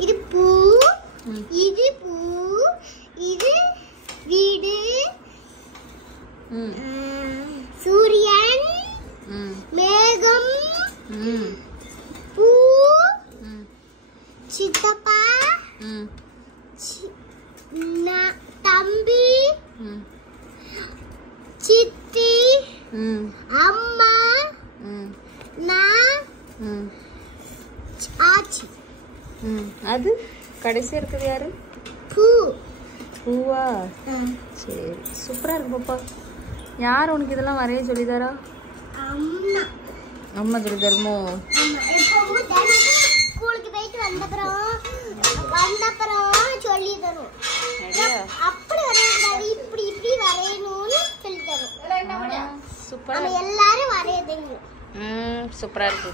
இது பூ, இது பூ, இது வீடு, சூரியன், மேகம், பூ, சித்தப்பா, தம்பி, சித்தி, அம்மா, நான், ஆச்சி. அது கடைசியா இருக்குது யாரு? பூ. பூவா? சரி, சூப்பரா இருக்கு பாப்பா. யார் உனக்கு இதெல்லாம் வரைய சொல்லிதாரா? அம்மா. அம்மா சொல்லி தருமோ? ஸ்கூலுக்கு போயிட்டு வந்தப்புறம் சொல்லி தரும். அப்படி வரையக்கூடாது, இப்படி இப்படி வரையணும்னு சொல்லி தரும். சூப்பரா எல்லாரும் வரைய தெரியும். சூப்பரா இருக்கு.